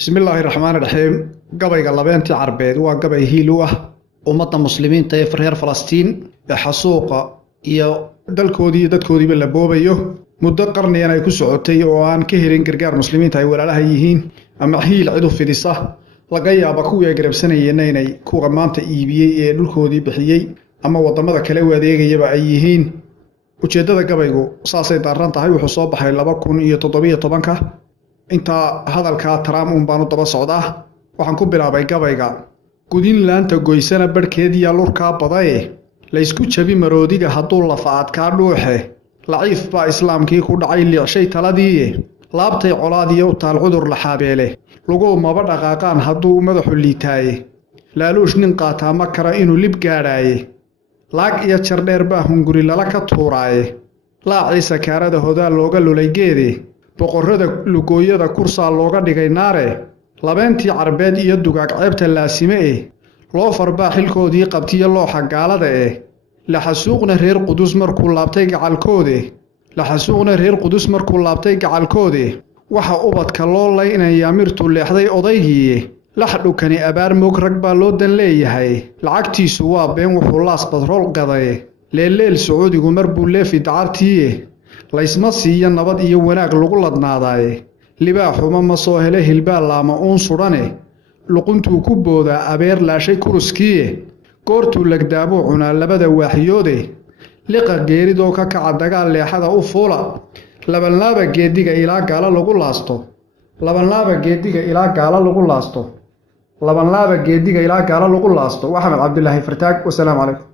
بسم الله الرحمن الرحيم قبل لبنتي عربيد وقبل هيلوه أمة المسلمين تفرير فلسطين حسوق يا دلكودي باللبوبيو مدة قرني أنا يكون سعودي وأنا كهرين كرجال مسلمين تاي ولا لها يهين أما هيل عدو في ديسة لقيا بكو يقرب سنة ينيني كو غمان تأيبيي دلكودي بحيي أما وضمada kale wadeegayaba ay yihiin ujeedada gabaygu saasay daaran tahay wuxuu soo baxay 2017 inta hadalka Trump baan u daba socdaa waxaan ku bilaabay gabayga gudin laanta goysana barkeediya lurka baday la isku jabi maroodiga haduu la faad ka dhuuxe laciif ba islaamkii ku dhacay liicshay taladii laabtay colaadiyo u taal cudur la xaabeele lagu maba dhaqaaqaan haduu madaxu liitay laaluush nin qaata ma kara inuu lib gaadhay laag iyo jardheer baa hunguri lala ka tuuraaye laacii sakaarada hodaa looga lulay geede boqorrada lugooyada kursaa looga dhigay naare labeentii carbeed iyo dugaag ceebta laasime loo farbaa xilkoodii qabtiyo looxa gaalada la xasuuqna reer qudus markuu laabtay gacalkoode waxa ubadka loo laynaya mirtu leexday odaygii laxdhukani abaar moog rag baa loo dan leeyahay lacagtiisu waa been wuxuu laas badrool qaday leeleel sacuudigu mar buu leefi dacartii laysma siiyo nabad iyo wanaag lagu ladnaaday libaaxuma ma soo hele hilbaa laama uun sudhane luquntuu ku boodaa abeer laashay kuruskii goortuu lagdaabuu cunaa labada waaxiyoode liqa geeridoo ka kaca dagaal leexada u fuula labanlaaba geediga ilaa gaala lagu laasto waxamed cabdilaahi fartaag wasalaamu calaykum